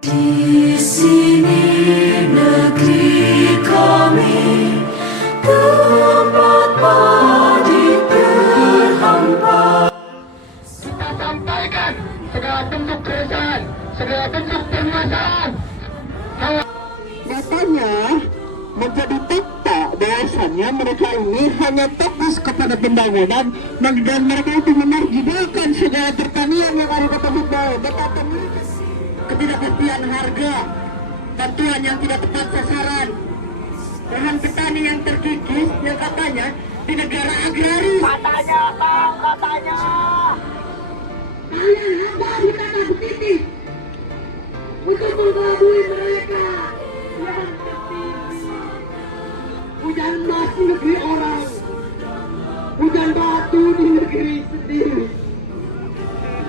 Di sini negeri kami, tempat padi terhampar. Kita sampaikan segala bentuk keresahan, segala bentuk permasalahan. Nyatanya menjadi fakta bahwasannya mereka ini hanya fokus kepada pembangunan dan mereka itu menargetkan segala pertanian yang ada di tempat bawah, betapa ketidakpastian harga, bantuan yang tidak tepat sasaran, lahan petani yang terkikis yang katanya di negara agraris. Katanya, Kang, katanya. Kalian hamba di tanah bukiti untuk mengelabui mereka yang tertipu. Hujan batu di negeri orang, hujan batu di negeri sendiri.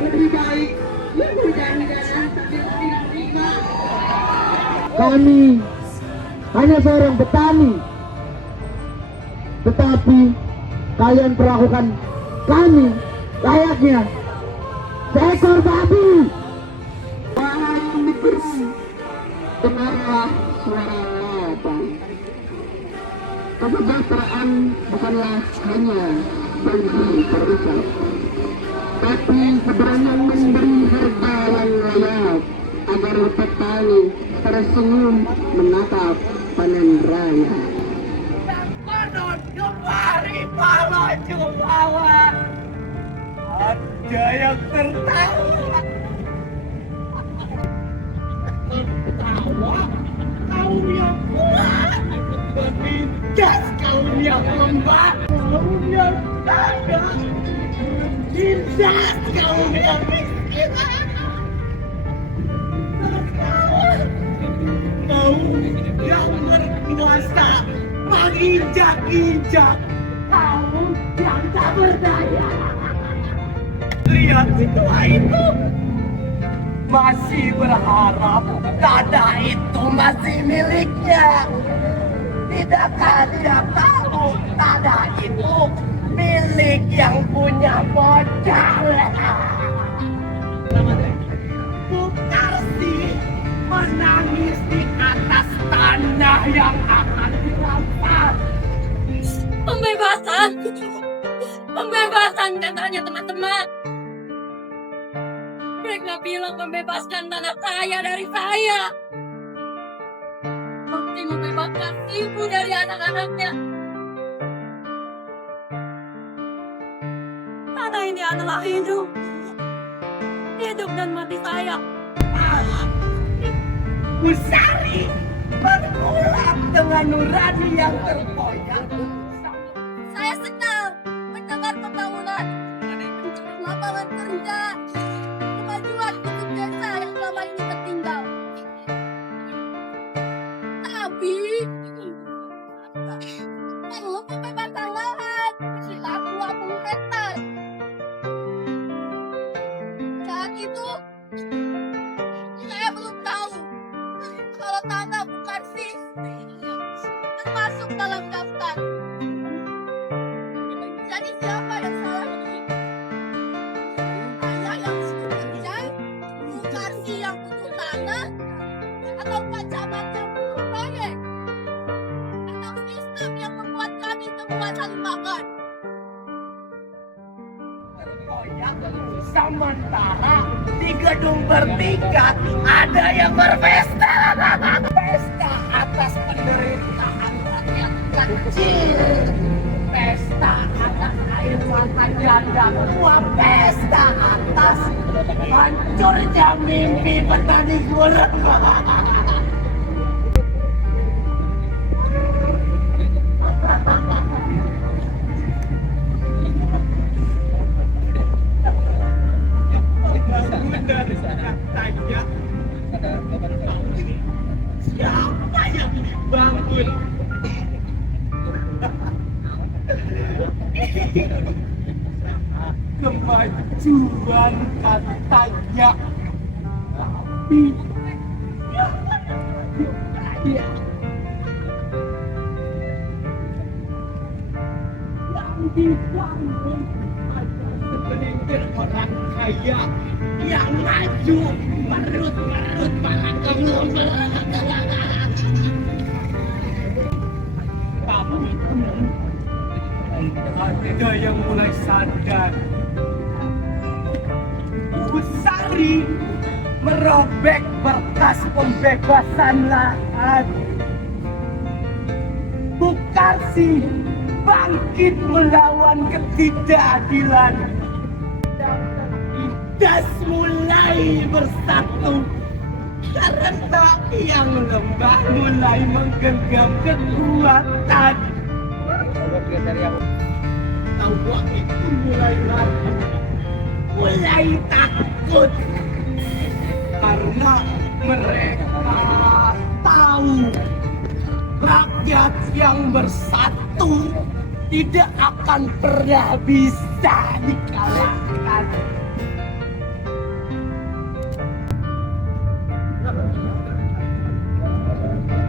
Lebih baik hujan-hujanan sambil tidak nikmat. Kami hanya seorang petani, tetapi kalian perlakukan kami layaknya seekor babi. Wahai negeri, dengarlah suara Allah. Kesejahteraan bukanlah hanya bagi berusaha, tapi sebenarnya memberi harga yang layak agar petani tersenyum menatap panen raya. Ada yang tertawa. Tertawa kaum yang kuat, menindas kaum yang lemah, kaum yang kaya, tindas kaum yang miskin. Tertawa kaum yang berkuasa menginjak-injak kaum yang tak berdaya. Lihat tua itu masih berharap tanah itu masih miliknya. Tidakkah dia tahu tanah itu milik yang punya modal? Bung Karsi menangis di atas tanah yang akan dirampas. Pembebasan, pembebasan katanya teman-teman. Mereka bilang membebaskan tanah saya dari saya. Seperti membebaskan ibu dari anak-anaknya. Tanah ini adalah hidup. Hidup dan mati saya. Busari berulang dengan nurani yang terkoyak. Saya senang mendengar pembangunan, lapangan kerja, kemajuan untuk desa yang selama ini tertinggal. Tapi perlu pembebasan lahan sekitar 20 hektar. Saat itu saya belum tahu kalau tanah bukan sih termasuk dalam daftar. Jadi siapa yang salah ini? Saya yang bekerja, bukan si yang butuh tanah, atau Pak Camat yang butuh proyek, atau sistem yang membuat kami semua saling makan. Terkoyak sementara di gedung bertingkat ada yang berpesta. Pesta atas penderitaan rakyat kecil. Pesta atas air mata janda tua. Pesta atas hancurnya mimpi petani gurun. Siapa yang bangun? Kemajuan katanya. Tapi yang dibangun adalah segelintir orang kaya yang maju merut-merut para konglomerat. Tapi ada yang mulai sadar. Busari merobek berkas pembebasan lahan. Bukarsi bangkit melawan ketidakadilan. Dan terlintas mulai bersatu. Karena yang lemah mulai menggenggam kekuatan. Tawa itu mulai ragu, mulai takut. Karena mereka tahu rakyat yang bersatu tidak akan pernah bisa dikalahkan.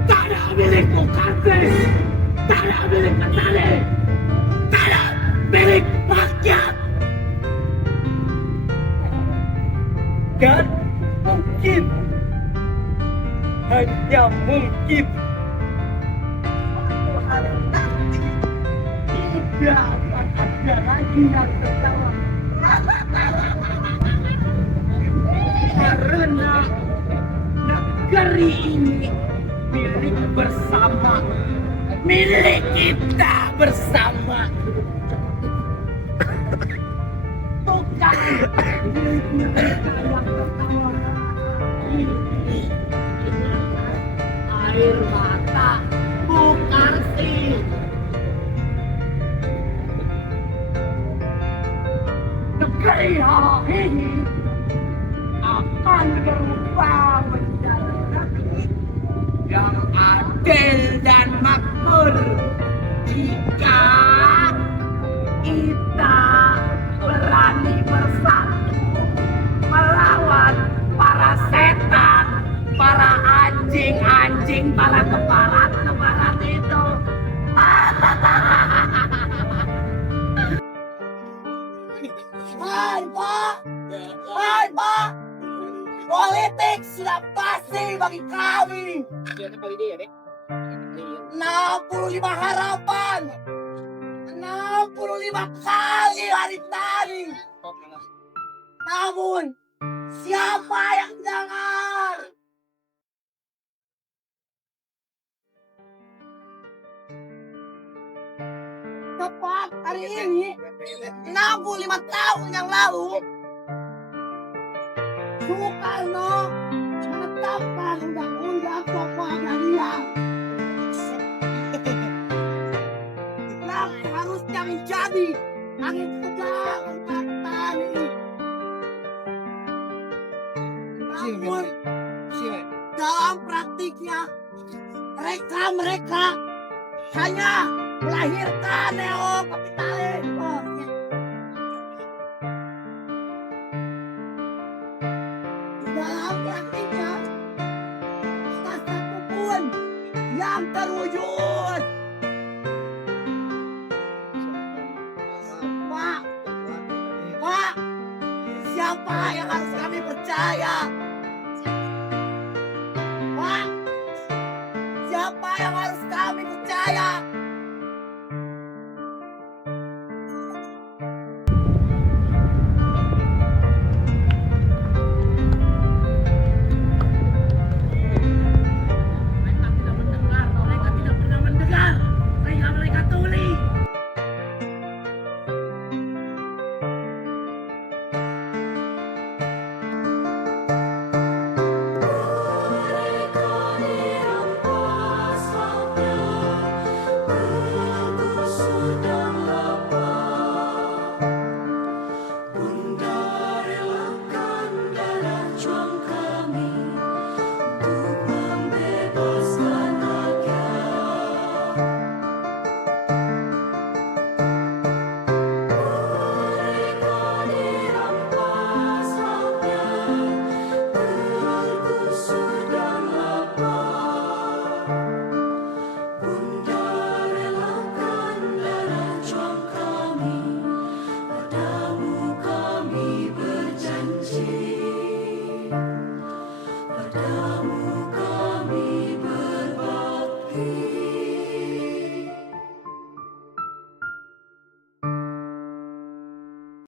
Tanah milikku Kartis, tanah milik petani, tanah milik rakyat. Dan mungkin, hanya mungkin, suatu hari nanti tidak akan ada lagi yang tertawa. Karena negeri ini milik bersama, milik kita bersama. Bukan milik mereka yang tertawa. Ini air mata Bukarsi. Negeri ini akan berubah menjadi negeri yang adil dan makmur jika kita berani bersatu melawan para setan, para anjing-anjing, para keparat-keparat itu. Hai Pak, hai Pak, politik sudah pasti bagi kami. 65 harapan, 65 kali hari tadi. Namun siapa yang dengar? Tepat hari ini 65 tahun yang lalu Soekarno menetapkan undang-undang pokok agraria yang harusnya menjadi angin segar untuk petani. Namun dalam praktiknya mereka hanya melahirkan neokapitalisme. Dalam praktiknya tak satu pun yang terwujud. Pak, siapa yang harus kami percaya?